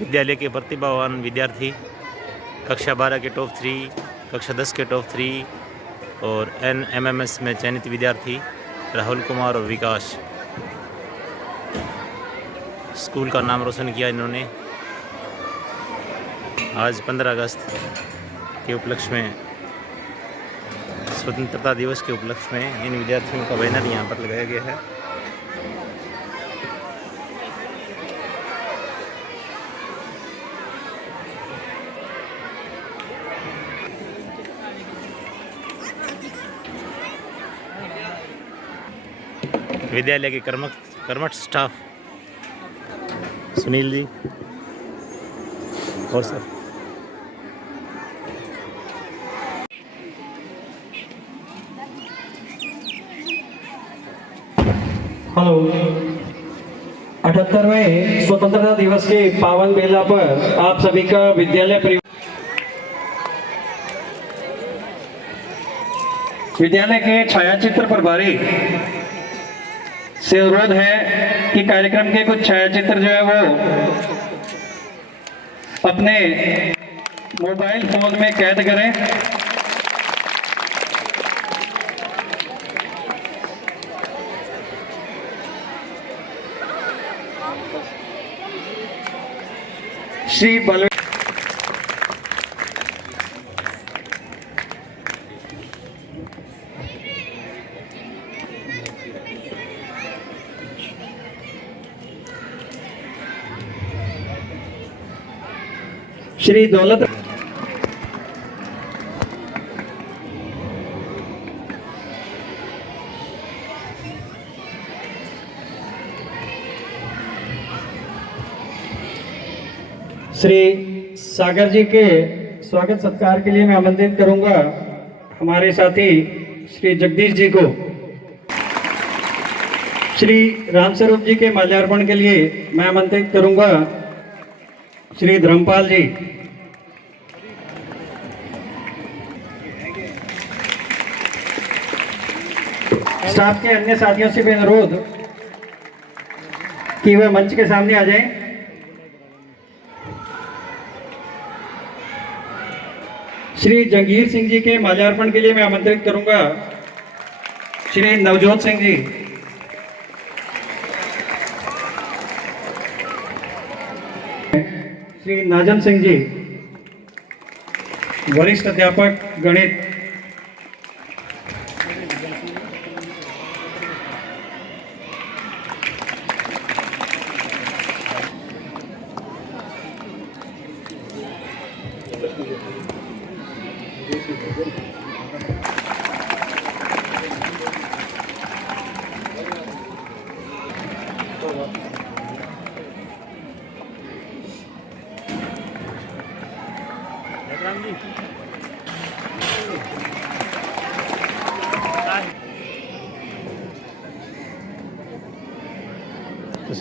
विद्यालय के प्रतिभावान विद्यार्थी, कक्षा 12 के टॉप 3, कक्षा 10 के टॉप 3 और NMMS में चयनित विद्यार्थी राहुल कुमार और विकास। स्कूल का नाम रोशन किया इन्होंने। आज 15 अगस्त के उपलक्ष्य में, स्वतंत्रता दिवस के उपलक्ष्य में इन विद्यार्थियों का बैनर यहाँ पर लगाया गया है। विद्यालय के कर्मठ स्टाफ सुनील जी और सर। हेलो, 78वें स्वतंत्रता दिवस के पावन बेला पर आप सभी का विद्यालय के छायाचित्र प्रभारी से अनुरोध है कि कार्यक्रम के कुछ छायाचित्र जो है वो अपने मोबाइल फोन में कैद करें। श्री बलवीर श्री दौलत श्री सागर जी के स्वागत सत्कार के लिए मैं आमंत्रित करूंगा हमारे साथी श्री जगदीश जी को। श्री रामस्वरूप जी के माल्यार्पण के लिए मैं आमंत्रित करूंगा श्री धर्मपाल जी। स्टाफ के अन्य साथियों से भी अनुरोध कि वह मंच के सामने आ जाएं। श्री जंगीर सिंह जी के माल्यार्पण के लिए मैं आमंत्रित करूंगा श्री नवजोत सिंह जी। श्री नाजन सिंह जी, वरिष्ठ अध्यापक गणित।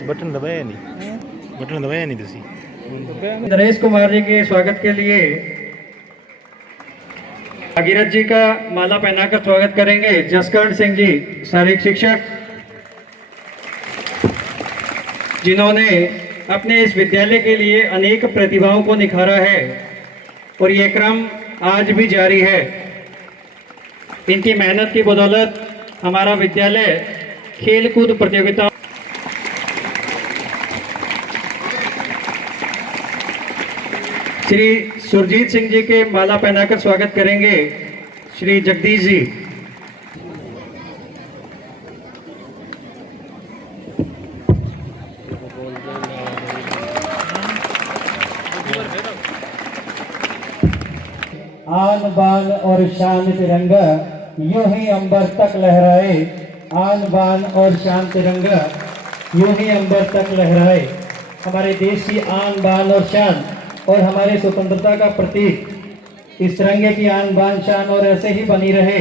बटन दबाया नहीं, बटन दबाया नहीं तुसी। नरेश कुमार जी के स्वागत के लिए भागीरथ जी का माला पहनाकर स्वागत करेंगे जसकरण सिंह जी, शारीरिक शिक्षक, जिन्होंने अपने इस विद्यालय के लिए अनेक प्रतिभाओं को निखारा है और ये क्रम आज भी जारी है। इनकी मेहनत की बदौलत हमारा विद्यालय खेलकूद प्रतियोगिता श्री सुरजीत सिंह जी के माला पहनाकर स्वागत करेंगे श्री जगदीश जी। आन बान और शान तिरंगा यूं ही अंबर तक लहराए, आन बान और शान तिरंगा यूं ही अंबर तक लहराए। हमारे देश की आन बान और शान और हमारे स्वतंत्रता का प्रतीक इस तिरंगे की आन बान शान और ऐसे ही बनी रहे।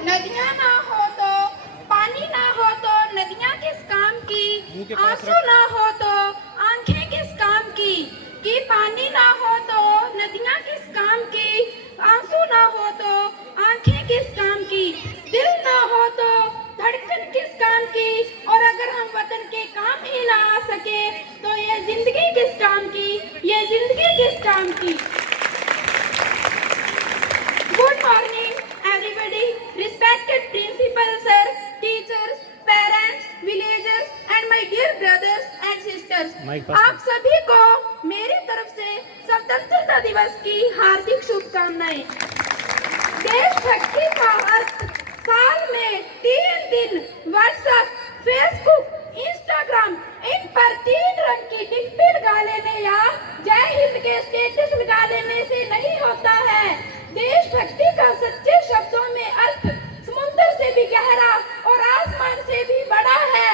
नदियाँ ना हो तो पानी ना हो तो नदियाँ किस काम की, आंसू ना हो तो आंखें किस काम की, कि पानी ना हो तो नदियाँ किस काम की, आंसू ना हो तो आंखें किस काम की, दिल ना हो तो धड़कन किस काम की, और अगर हम वतन के काम ही ना आ सके तो ये जिंदगी किस काम की, ये जिंदगी किस काम की। Good morning, everybody, respected principal sir, teachers, parents, villagers, and my dear brothers and sisters. आप सभी को मेरी तरफ से स्वतंत्रता दिवस की हार्दिक शुभकामनाएं। देशभक्ति का अर्थ साल में 3 दिन व्हाट्सएप, फेसबुक, इंस्टाग्राम इन पर 3 रंग की डिप्पी लगा लेने या जय हिंद के स्टेटस लगा लेने से नहीं होता है। देशभक्ति का सच्चे शब्दों में अर्थ समुद्र से भी गहरा और आसमान से भी बड़ा है।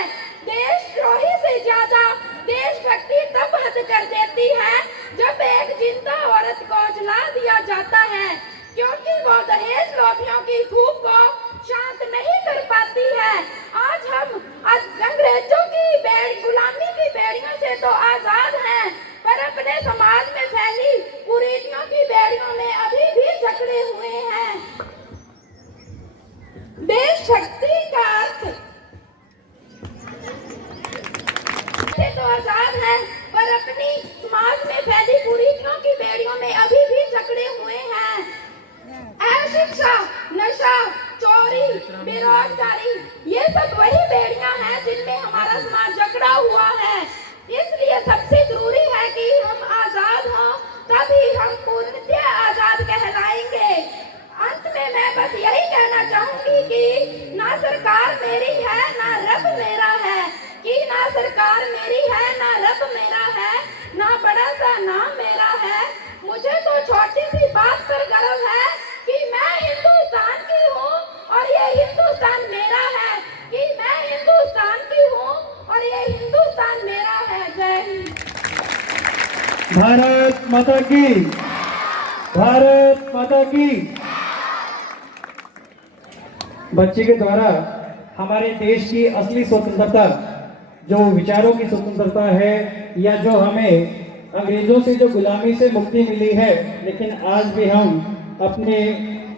देशद्रोही से ज्यादा देशभक्ति तब हद कर देती है जब एक जिंदा औरत को जला दिया जाता है, क्योंकि वो दहेज लोभियों की भूख को शांत नहीं कर पाती है। आज हम अंग्रेजों की गुलामी की बेड़ियों से तो आजाद हैं, पर अपने समाज में फैली कुरीतियों की बेड़ियों में अभी भी जकड़े हुए हैं। देशभक्ति का अर्थ से तो आजाद हैं, पर अपनी समाज में फैली कुरीतियों की बेड़ियों में अभी भी जकड़े हुए हैं। अशिक्षा, नशा, चोरी, बेरोजगारी, ये सब वही बेड़ियां हैं जिनमें हमारा समाज जकड़ा हुआ है। इसलिए सबसे जरूरी है कि हम आजाद हों, तभी हम पूर्णतः आजाद कहलाएंगे। अंत में मैं बस यही कहना चाहूंगी कि ना सरकार मेरी है ना रब मेरा है, कि ना सरकार मेरी है ना रब मेरा है, ना बड़ा सा नाम मेरा है। मुझे तो छोटी सी बात पर गर्व है कि मैं हिंदुस्तान की हूँ और ये हिंदुस्तान मेरा है, कि मैं हिंदुस्तान की हूँ और ये हिंदुस्तान मेरा है। जय हिंद। भारत माता की, भारत माता की। बच्चे के द्वारा हमारे देश की असली स्वतंत्रता, जो विचारों की स्वतंत्रता है, या जो हमें अंग्रेजों से जो गुलामी से मुक्ति मिली है, लेकिन आज भी हम अपने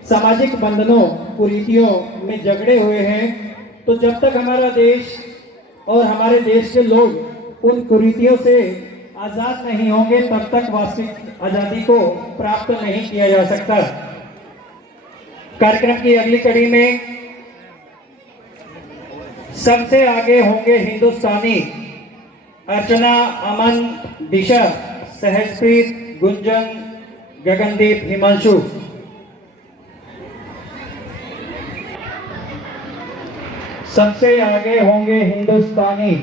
सामाजिक बंधनों, कुरीतियों में जकड़े हुए हैं। तो जब तक हमारा देश और हमारे देश के लोग उन कुरीतियों से आजाद नहीं होंगे, तब तक वास्तविक आजादी को प्राप्त नहीं किया जा सकता। कार्यक्रम की अगली कड़ी में सबसे आगे होंगे हिंदुस्तानी अर्चना, अमन, दिशा, सहजप्रीत, गुंजन, गगनदीप, हिमांशु। सबसे आगे होंगे हिंदुस्तानी।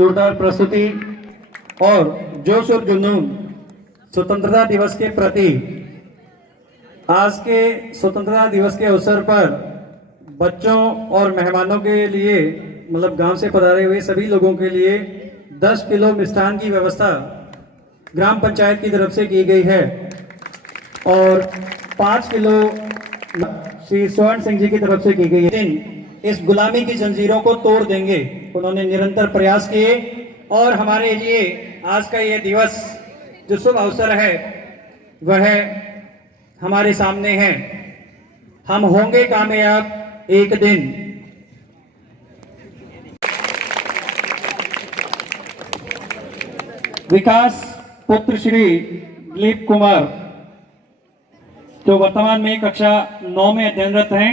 जोरदार प्रस्तुति और जोश और जुनून स्वतंत्रता दिवस के प्रति। आज के स्वतंत्रता दिवस के अवसर पर बच्चों और मेहमानों के लिए, मतलब गांव से पधारे हुए सभी लोगों के लिए 10 किलो मिष्ठान की व्यवस्था ग्राम पंचायत की तरफ से की गई है और 5 किलो श्री स्वर्ण सिंह जी की तरफ से की गई है। इस गुलामी की जंजीरों को तोड़ देंगे, उन्होंने निरंतर प्रयास किए और हमारे लिए आज का ये दिवस जो शुभ अवसर है वह हमारे सामने है। हम होंगे कामयाब एक दिन। विकास पुत्र श्री दिलीप कुमार जो वर्तमान में कक्षा 9 में अध्ययनरत हैं,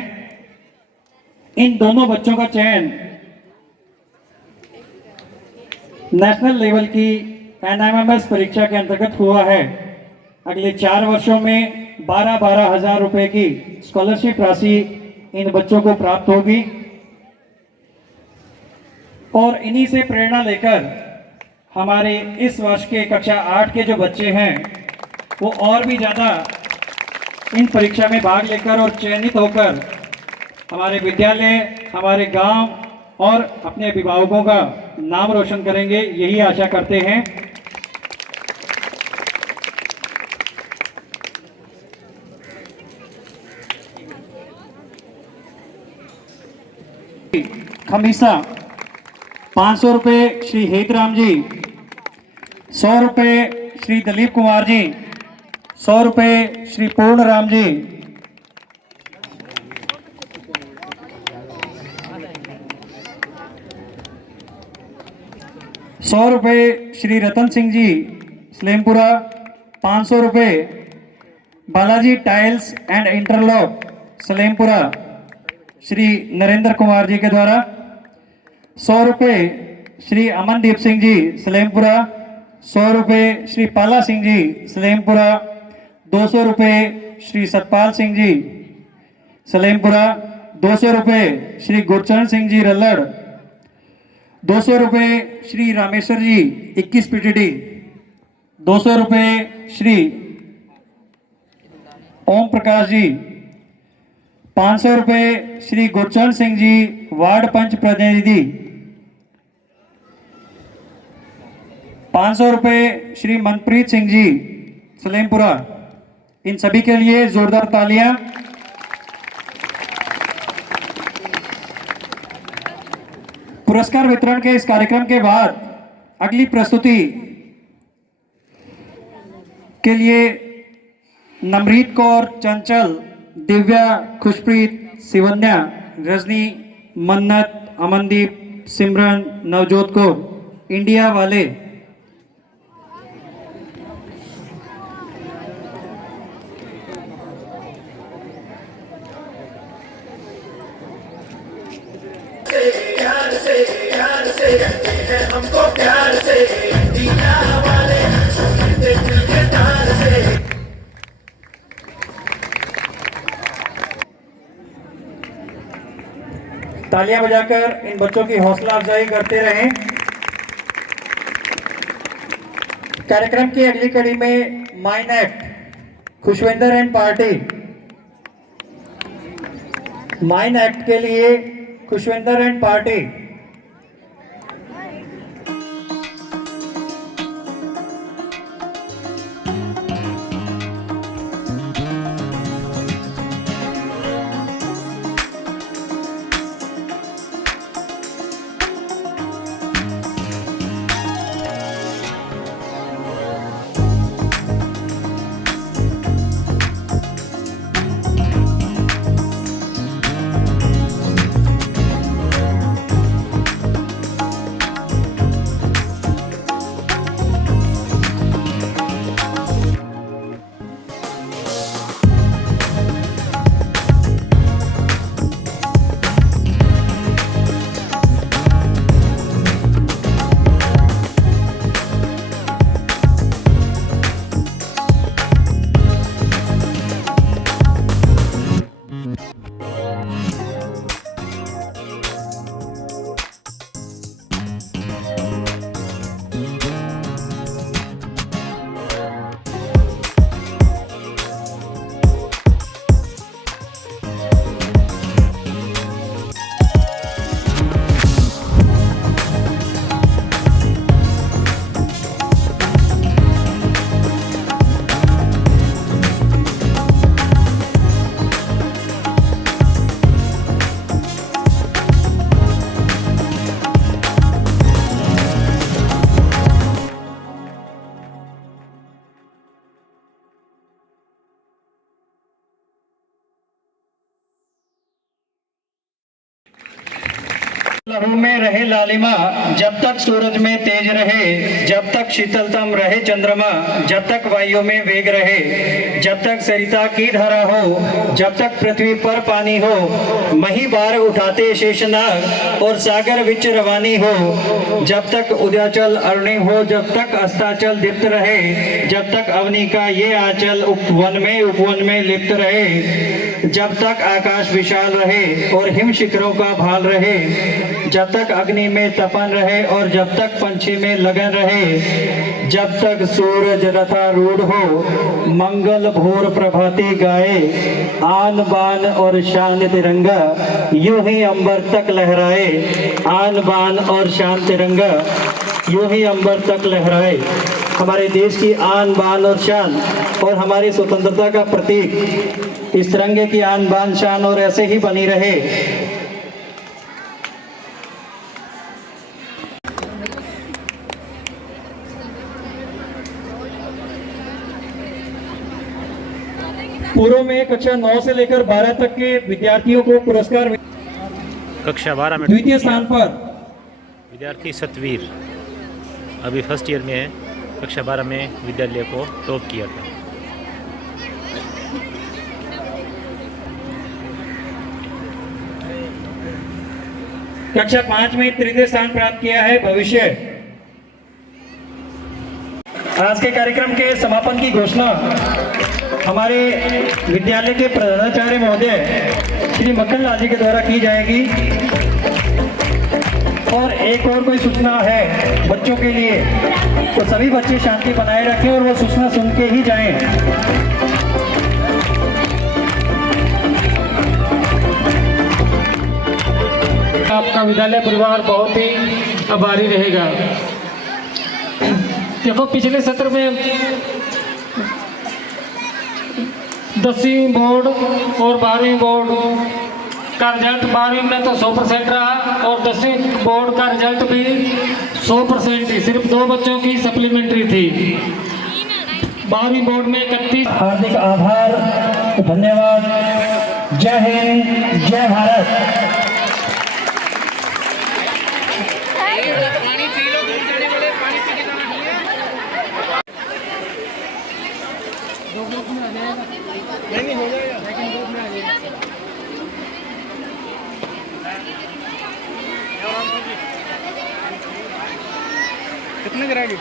इन दोनों बच्चों का चयन नेशनल लेवल की NMMS परीक्षा के अंतर्गत हुआ है। अगले 4 वर्षों में 12-12 हजार रुपए की स्कॉलरशिप राशि इन बच्चों को प्राप्त होगी और इन्हीं से प्रेरणा लेकर हमारे इस वर्ष के कक्षा 8 के जो बच्चे हैं वो और भी ज़्यादा इन परीक्षा में भाग लेकर और चयनित होकर हमारे विद्यालय, हमारे गांव और अपने अभिभावकों का नाम रोशन करेंगे, यही आशा करते हैं। खमीसा 500 रुपये श्री हेतराम जी, 100 रुपये श्री दिलीप कुमार जी, 100 रुपये श्री पूर्णराम जी, 100 रुपये श्री रतन सिंह जी सलेमपुरा, 500 रुपये Balaji tiles and interlock Salempura Shri Narendra Kumar ji के द्वारा, 100 रुपये श्री अमनदीप सिंह जी सलेमपुरा, 100 रुपये श्री पाला सिंह जी सलेमपुरा, 200 रुपये श्री सतपाल सिंह जी सलेमपुरा, 200 रुपये श्री गुरचरण सिंह जी रल्लड़, 200 रुपये श्री रामेश्वर जी 21 PTD, 200 रुपये श्री ओम प्रकाश जी, 500 रुपये श्री गुरचरण सिंह जी वार्ड पंच प्रतिनिधि, 500 रुपये श्री मनप्रीत सिंह जी सलेमपुरा। इन सभी के लिए जोरदार तालियां। पुरस्कार वितरण के इस कार्यक्रम के बाद अगली प्रस्तुति के लिए नमरीत कौर, चंचल, दिव्या, खुशप्रीत, शिवन्या, रजनी, मन्नत, अमनदीप, सिमरन, नवजोत कौर इंडिया वाले हमको प्यार से दीना वाले तार से। तालियां बजाकर इन बच्चों की हौसला अफजाई करते रहें। कार्यक्रम की अगली कड़ी में mine act Khushwinder and party. Mine act के लिए खुशविंदर एंड पार्टी। लहू में रहे लालिमा, जब तक सूरज में तेज रहे, जब तक शीतलतम रहे चंद्रमा, जब तक वायु में वेग रहे, जब तक सरिता की धारा हो, जब तक पृथ्वी पर पानी हो, मही बार उठाते शेषनाग और सागर विच रवानी हो, जब तक उदयाचल अरुणिम हो, जब तक अस्ताचल दीप्त रहे, जब तक अवनी का ये आंचल उपवन में लिप्त रहे, जब तक आकाश विशाल रहे और हिम शिखरों का भाल रहे, जब तक अग्नि में तपन रहे और जब तक पंछी में लगन रहे, जब तक सूरज रथारूढ़ हो, मंगल भोर प्रभाती गाए, आन बान और शान तिरंगा यूं ही अंबर तक लहराए, आन बान और शान तिरंगा यूं ही अंबर तक लहराए। हमारे देश की आन बान और शान और हमारी स्वतंत्रता का प्रतीक इस तिरंगे की आन बान शान और ऐसे ही बनी रहे। पूर्व में कक्षा 9 से लेकर 12 तक के विद्यार्थियों को पुरस्कार कक्षा 12 में द्वितीय स्थान पर विद्यार्थी सतवीर अभी फर्स्ट ईयर में है, कक्षा 12 में विद्यालय को टॉप किया था। कक्षा 5 में तृतीय स्थान प्राप्त किया है भविष्य। आज के कार्यक्रम के समापन की घोषणा हमारे विद्यालय के प्रधानाचार्य महोदय श्री मक्खन लाल जी के द्वारा की जाएगी। और एक और कोई सूचना है बच्चों के लिए, तो सभी बच्चे शांति बनाए रखें और वो सूचना सुन के ही जाएं। आपका विद्यालय परिवार बहुत ही आभारी रहेगा। देखो पिछले सत्र में 10वीं बोर्ड और 12वीं बोर्ड का रिजल्ट 12वीं में तो 100% रहा और 10वीं बोर्ड का रिजल्ट भी 100% थी, सिर्फ 2 बच्चों की सप्लीमेंट्री थी। 12वीं बोर्ड में 31। हार्दिक आभार, धन्यवाद। जय हिंद, जय भारत। कितने गिराएगी?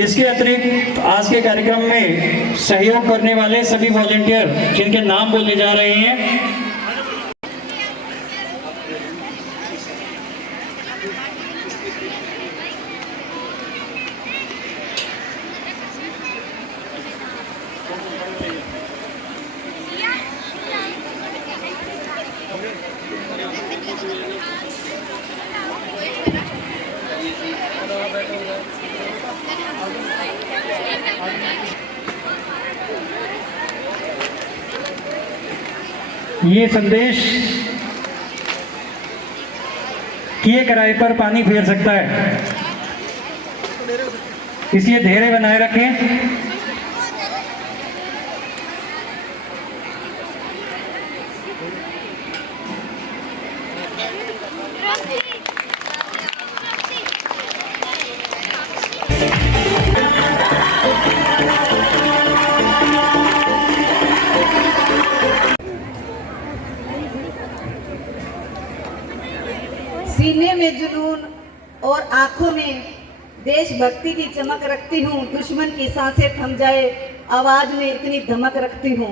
इसके अतिरिक्त आज के कार्यक्रम में सहयोग करने वाले सभी वॉलेंटियर जिनके नाम बोले जा रहे हैं, ये संदेश किए किराए पर पानी फेर सकता है, इसलिए धैर्य बनाए रखें। सीने में जुनून और आंखों में देशभक्ति की चमक रखती हूँ, दुश्मन की सांसें थम जाए आवाज में इतनी धमक रखती हूँ।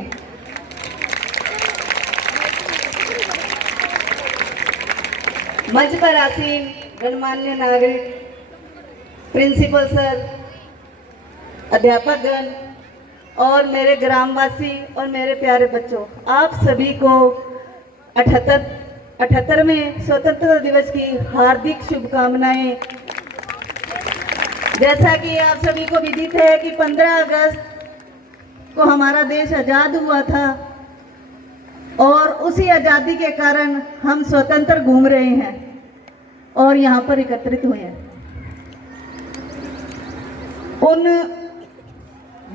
मंच पर आसीन गणमान्य नागरिक, प्रिंसिपल सर, अध्यापकगण और मेरे ग्रामवासी और मेरे प्यारे बच्चों, आप सभी को 78 78वें स्वतंत्रता दिवस की हार्दिक शुभकामनाएं। जैसा कि आप सभी को विदित है कि 15 अगस्त को हमारा देश आज़ाद हुआ था और उसी आज़ादी के कारण हम स्वतंत्र घूम रहे हैं और यहाँ पर एकत्रित हुए हैं। उन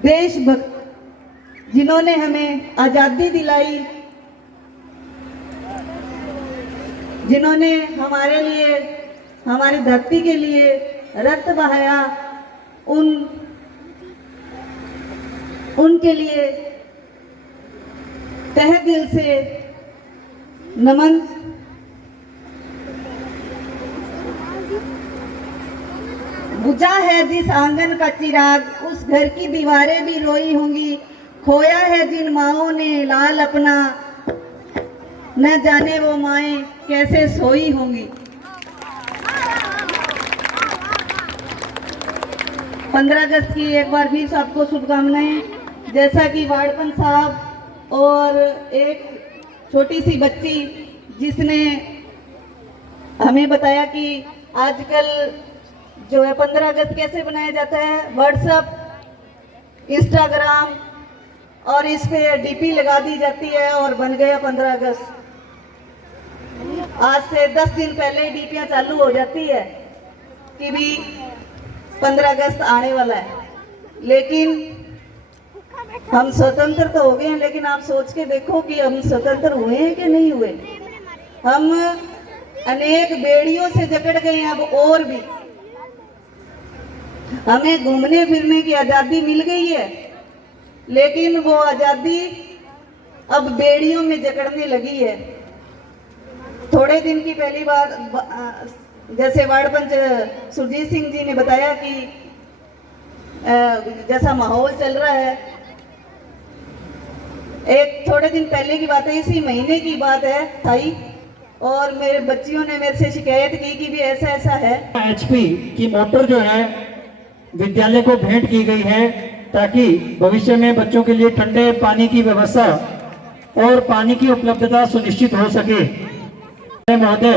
देशभक्त जिन्होंने हमें आज़ादी दिलाई, जिन्होंने हमारे लिए, हमारी धरती के लिए रक्त बहाया, उनके लिए तहे दिल से नमन। बुझा है जिस आंगन का चिराग, उस घर की दीवारें भी रोई होंगी। खोया है जिन माओं ने लाल अपना, न जाने वो माएं कैसे सोई होंगी। 15 अगस्त की एक बार फिर सबको शुभकामनाएं। जैसा कि वाड़पन साहब और एक छोटी सी बच्ची जिसने हमें बताया कि आजकल जो है 15 अगस्त कैसे बनाया जाता है, व्हाट्सएप, इंस्टाग्राम और इस पे डीपी लगा दी जाती है और बन गया 15 अगस्त। आज से 10 दिन पहले डीपियां चालू हो जाती है कि भी 15 अगस्त आने वाला है। लेकिन हम स्वतंत्र तो हो गए हैं, लेकिन आप सोच के देखो कि हम स्वतंत्र हुए हैं कि नहीं हुए। हम अनेक बेड़ियों से जकड़ गए हैं, अब और भी हमें घूमने फिरने की आज़ादी मिल गई है, लेकिन वो आज़ादी अब बेड़ियों में जकड़ने लगी है। थोड़े दिन की पहली बार जैसे वार्ड पंच सुरजीत सिंह जी ने बताया कि जैसा माहौल चल रहा है, एक थोड़े दिन पहले की बात है, इसी महीने की बात है थाई, और मेरे बच्चियों ने मेरे से शिकायत की कि भी ऐसा ऐसा है। HP की मोटर जो है विद्यालय को भेंट की गई है ताकि भविष्य में बच्चों के लिए ठंडे पानी की व्यवस्था और पानी की उपलब्धता सुनिश्चित हो सके। महोदय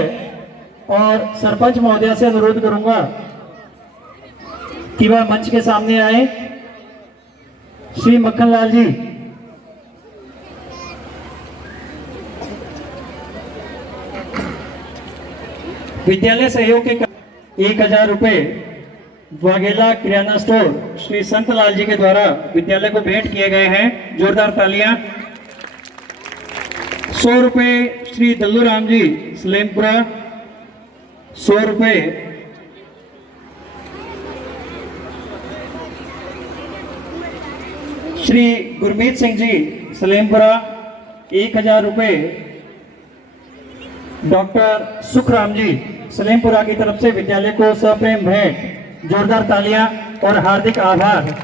और सरपंच महोदय से अनुरोध करूंगा कि वह मंच के सामने आए। श्री मक्खनलाल जी, विद्यालय सहयोग के 1000 रुपए वाघेला किराना स्टोर श्री संतलाल जी के द्वारा विद्यालय को भेंट किए गए हैं। जोरदार तालियां। 100 रुपए श्री दल्लू राम जी सलेमपुरा, 100 रुपए श्री गुरमीत सिंह जी सलेमपुरा, 1000 रुपए डॉक्टर सुखराम जी सलेमपुरा की तरफ से विद्यालय को सप्रेम भेंट। जोरदार तालियां और हार्दिक आभार।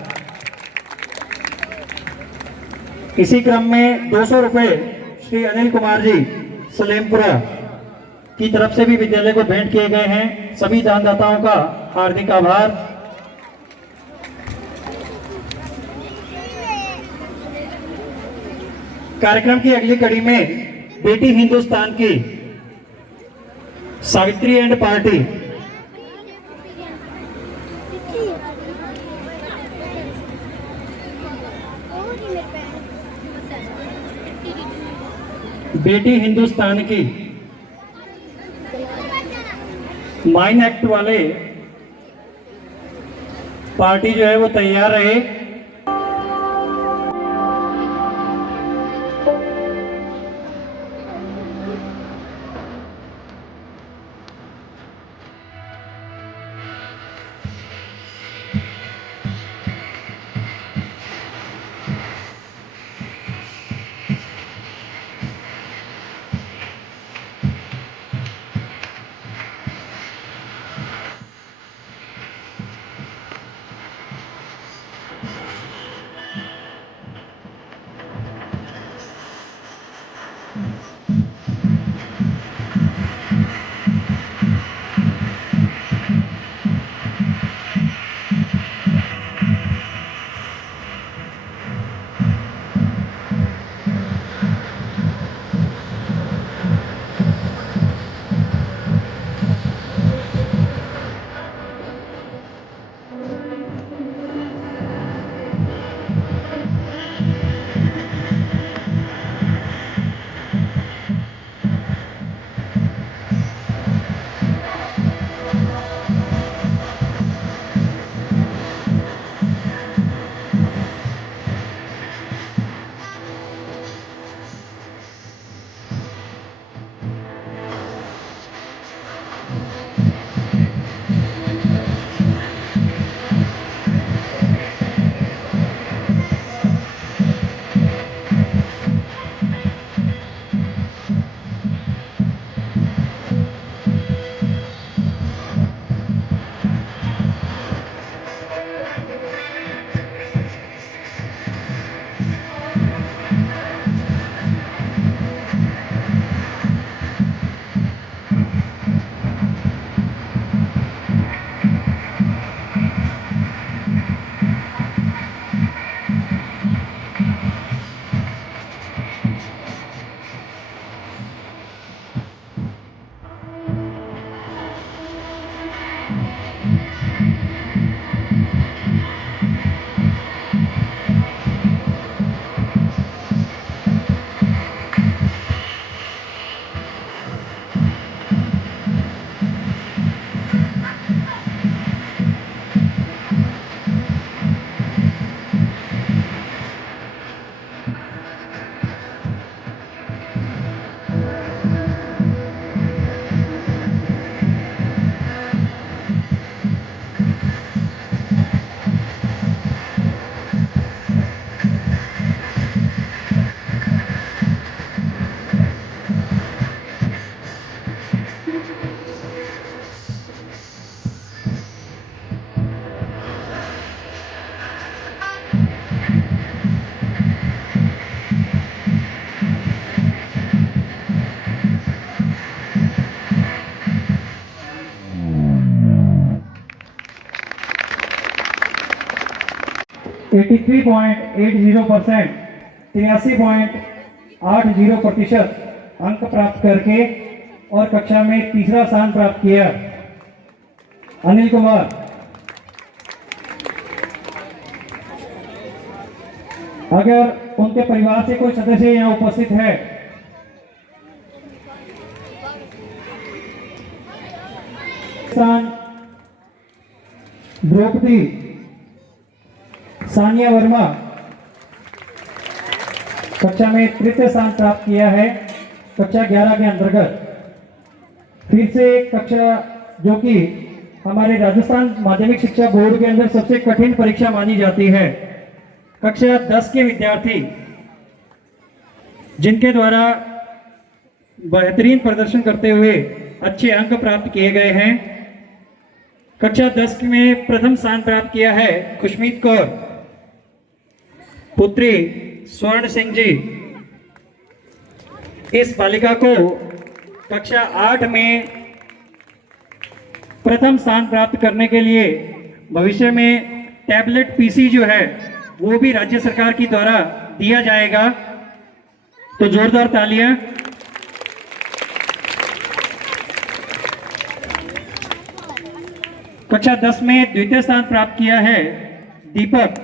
इसी क्रम में 200 रुपए श्री अनिल कुमार जी सलेमपुरा की तरफ से भी विद्यालय को भेंट किए गए हैं। सभी दानदाताओं का हार्दिक आभार। कार्यक्रम की अगली कड़ी में बेटी हिंदुस्तान की सावित्री एंड पार्टी बेटी हिंदुस्तान की माइन एक्ट वाले पार्टी जो है वो तैयार रहे। 83.80%, 83.80% अंक प्राप्त करके और कक्षा में तीसरा स्थान प्राप्त किया अनिल कुमार। अगर उनके परिवार से कोई सदस्य यहाँ उपस्थित है, द्रौपदी सानिया वर्मा कक्षा में तृतीय स्थान प्राप्त किया है कक्षा 11 के अंतर्गत। फिर से कक्षा जो कि हमारे राजस्थान माध्यमिक शिक्षा बोर्ड के अंदर सबसे कठिन परीक्षा मानी जाती है, कक्षा 10 के विद्यार्थी जिनके द्वारा बेहतरीन प्रदर्शन करते हुए अच्छे अंक प्राप्त किए गए हैं। कक्षा 10 में प्रथम स्थान प्राप्त किया है खुशमीत कौर पुत्री स्वर्ण सिंह जी। इस बालिका को कक्षा 8 में प्रथम स्थान प्राप्त करने के लिए भविष्य में टैबलेट पीसी जो है वो भी राज्य सरकार की द्वारा दिया जाएगा, तो जोरदार तालियां। कक्षा 10 में द्वितीय स्थान प्राप्त किया है दीपक।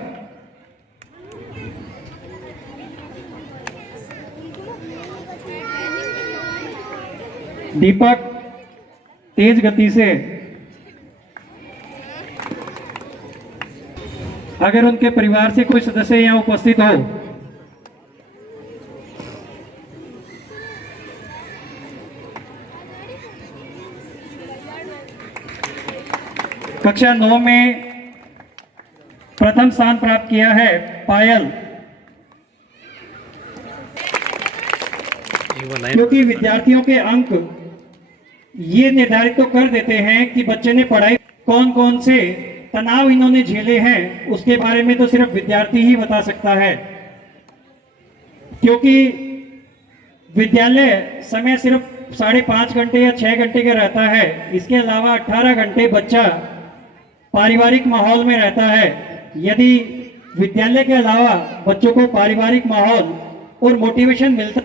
दीपक तेज गति से, अगर उनके परिवार से कोई सदस्य यहाँ उपस्थित हो, कक्षा 9 में प्रथम स्थान प्राप्त किया है पायल। क्योंकि विद्यार्थियों के अंक ये निर्धारित तो कर देते हैं कि बच्चे ने पढ़ाई कौन कौन से तनाव इन्होंने झेले हैं, उसके बारे में तो सिर्फ विद्यार्थी ही बता सकता है। क्योंकि विद्यालय समय सिर्फ 5.5 घंटे या 6 घंटे का रहता है, इसके अलावा 18 घंटे बच्चा पारिवारिक माहौल में रहता है। यदि विद्यालय के अलावा बच्चों को पारिवारिक माहौल और मोटिवेशन मिलता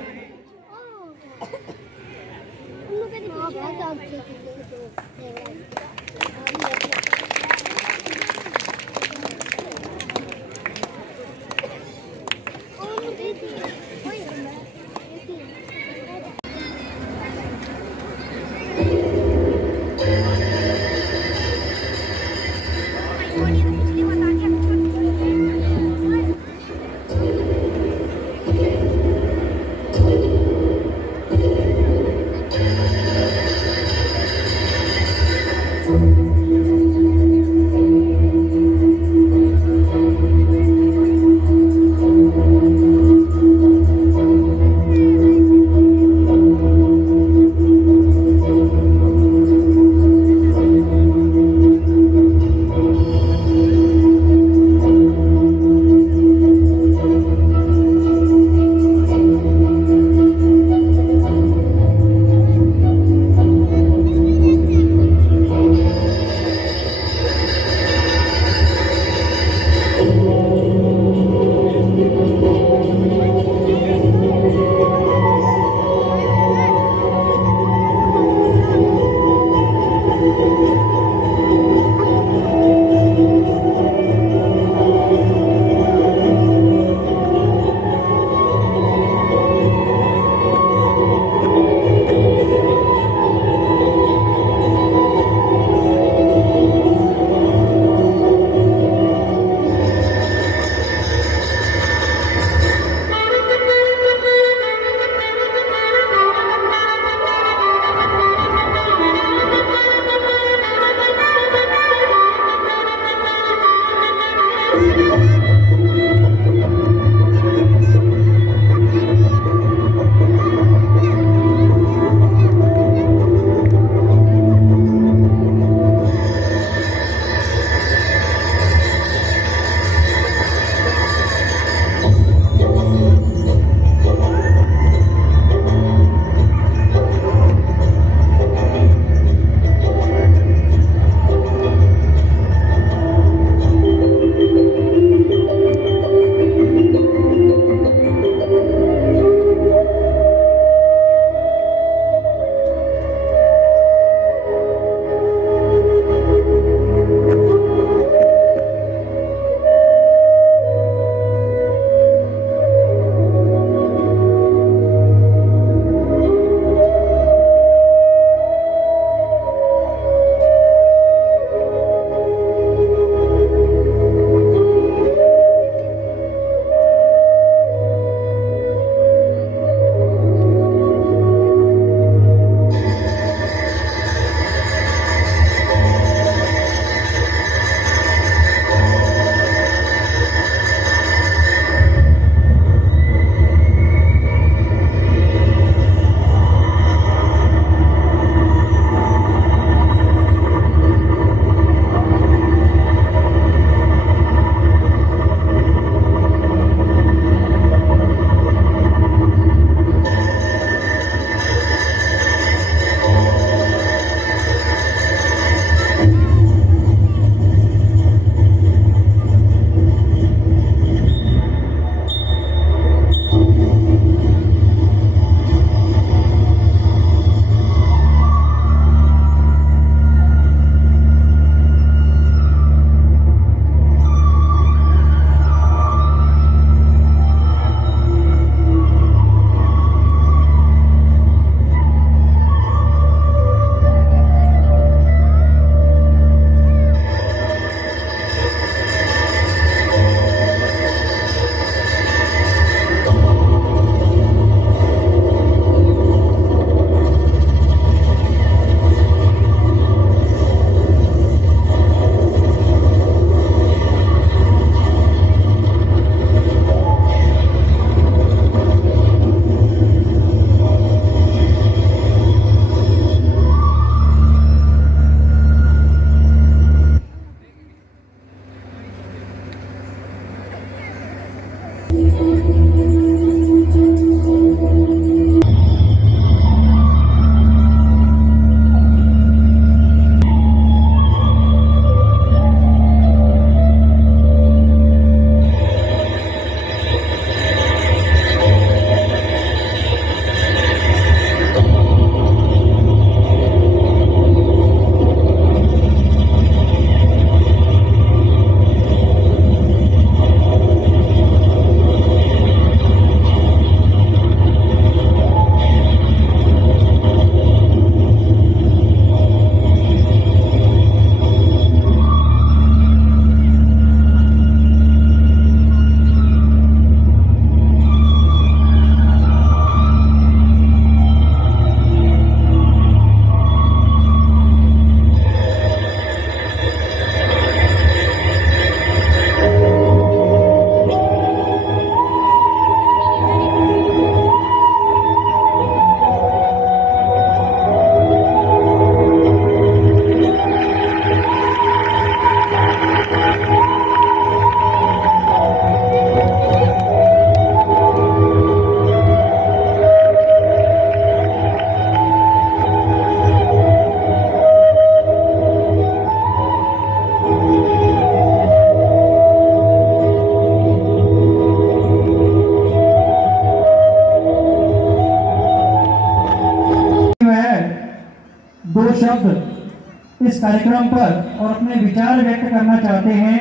शब्द इस कार्यक्रम पर और अपने विचार व्यक्त करना चाहते हैं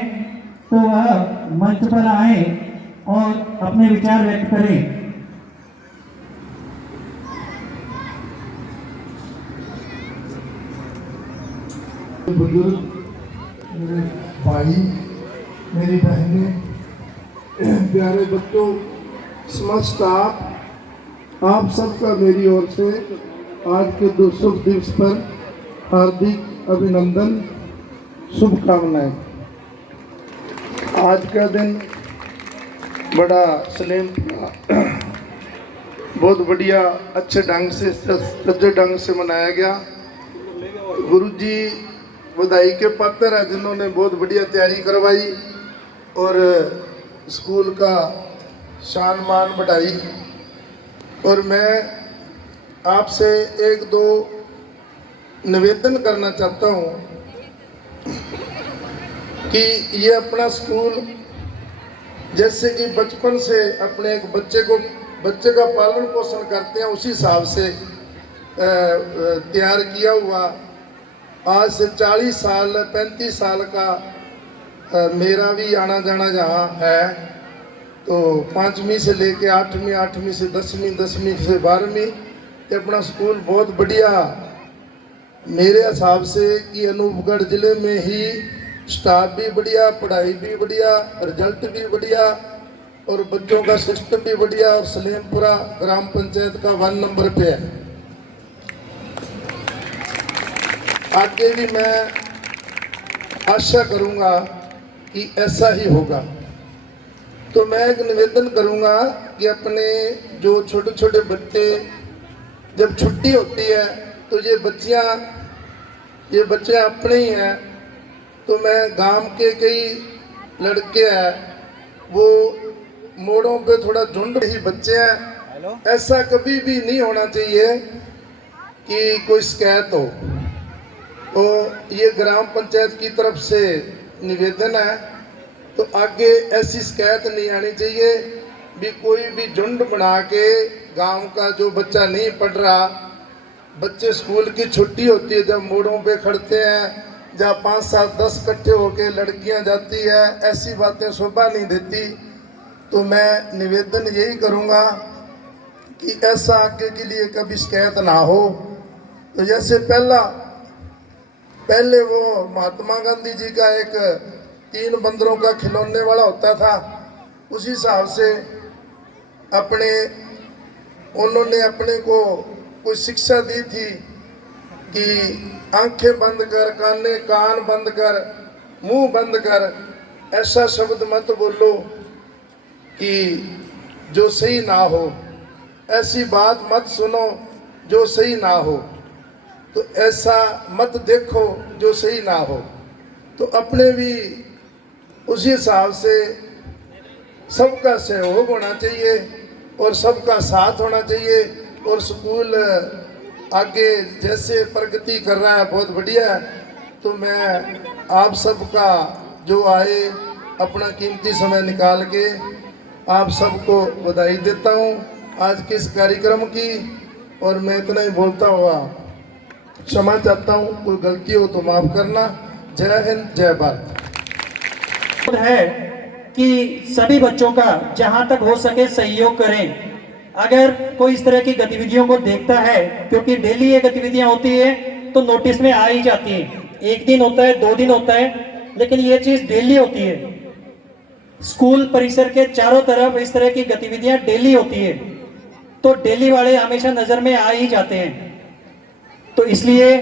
तो वह मंच पर आए और अपने विचार व्यक्त करें। बुजुर्ग, मेरे भाई, मेरी बहनें, प्यारे बच्चों, समस्त आप सबका मेरी ओर से आज के दो शुभ दिवस पर हार्दिक अभिनंदन, शुभकामनाएं। आज का दिन बड़ा सलेम बहुत बढ़िया अच्छे ढंग से सच्चे ढंग से मनाया गया। गुरुजी बधाई के पात्र है जिन्होंने बहुत बढ़िया तैयारी करवाई और स्कूल का शान मान बढ़ाई। और मैं आपसे एक दो निवेदन करना चाहता हूँ कि ये अपना स्कूल जैसे कि बचपन से अपने एक बच्चे का पालन पोषण करते हैं उसी हिसाब से तैयार किया हुआ आज से 40 साल 35 साल का मेरा भी आना जाना जहाँ है, तो 5वीं से लेके 8वीं, 8वीं से 10वीं, 10वीं से 12वीं ये अपना स्कूल बहुत बढ़िया मेरे हिसाब से कि अनूपगढ़ ज़िले में ही स्टाफ भी बढ़िया, पढ़ाई भी बढ़िया, रिजल्ट भी बढ़िया और बच्चों का सिस्टम भी बढ़िया और सलेमपुरा ग्राम पंचायत का 1 नंबर पे है। आगे भी मैं आशा करूंगा कि ऐसा ही होगा। तो मैं एक निवेदन करूंगा कि अपने जो छोटे छोटे बच्चे जब छुट्टी होती है तो ये बच्चे अपने ही हैं, तो मैं गांव के कई लड़के हैं वो मोड़ों पे थोड़ा झुंड ही बच्चे हैं, ऐसा कभी भी नहीं होना चाहिए कि कोई शिकायत हो। तो ये ग्राम पंचायत की तरफ से निवेदन है, तो आगे ऐसी शिकायत नहीं आनी चाहिए भी कोई भी झुंड बना के गांव का जो बच्चा नहीं पढ़ रहा, बच्चे स्कूल की छुट्टी होती है जब मोड़ों पे खड़ते हैं जहाँ 5, 7, 10 इकट्ठे होके लड़कियां जाती है, ऐसी बातें शोभा नहीं देती। तो मैं निवेदन यही करूँगा कि ऐसा आगे के लिए कभी शिकायत ना हो। तो जैसे पहले वो महात्मा गांधी जी का एक 3 बंदरों का खिलौने वाला होता था, उसी हिसाब से उन्होंने अपने को कोई शिक्षा दी थी कि आंखें बंद कर, कान बंद कर, मुंह बंद कर, ऐसा शब्द मत बोलो कि जो सही ना हो, ऐसी बात मत सुनो जो सही ना हो, तो ऐसा मत देखो जो सही ना हो। तो अपने भी उसी हिसाब से सबका सहयोग होना चाहिए और सबका साथ होना चाहिए। और स्कूल आगे जैसे प्रगति कर रहा है बहुत बढ़िया है। तो मैं आप सबका जो आए अपना कीमती समय निकाल के आप सबको बधाई देता हूँ आज के इस कार्यक्रम की। और मैं इतना ही बोलता हुआ क्षमा चाहता हूँ, कोई गलती हो तो माफ़ करना। जय हिंद, जय भारत। है कि सभी बच्चों का जहां तक हो सके सहयोग करें। अगर कोई इस तरह की गतिविधियों को देखता है, क्योंकि डेली ये गतिविधियां होती है तो नोटिस में आ ही जाती है। 1 दिन होता है, 2 दिन होता है, लेकिन ये चीज डेली होती है। स्कूल परिसर के चारों तरफ इस तरह की गतिविधियां डेली होती है, तो डेली वाले हमेशा नजर में आ ही जाते हैं। तो इसलिए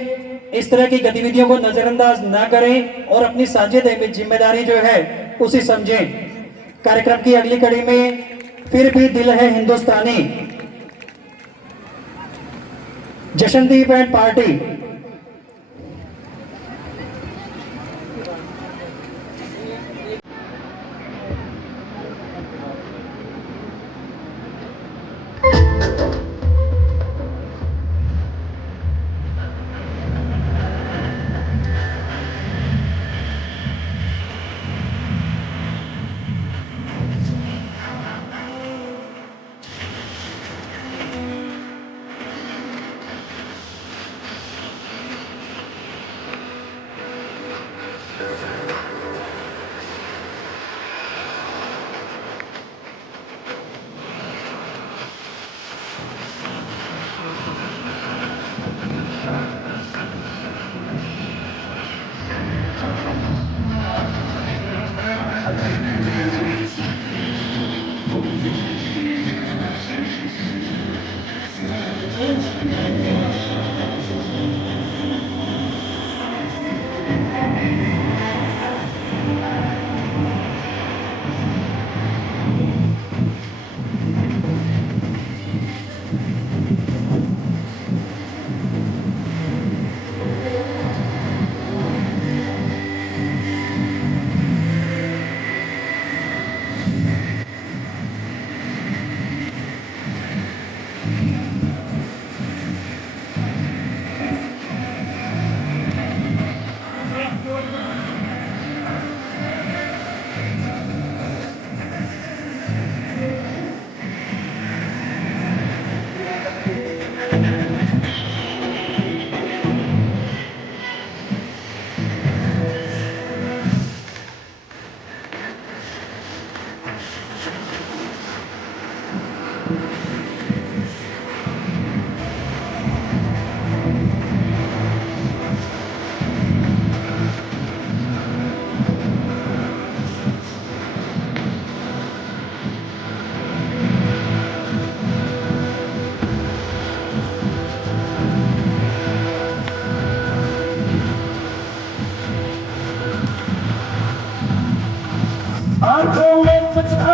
इस तरह की गतिविधियों को नजरअंदाज ना करें और अपनी साझेदारी जिम्मेदारी जो है उसे समझें। कार्यक्रम की अगली कड़ी में फिर भी दिल है हिंदुस्तानी, जशनदीप एंड पार्टी।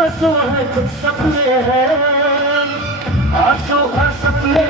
आंसू है कुछ सपने हैं, आंसू हर सपने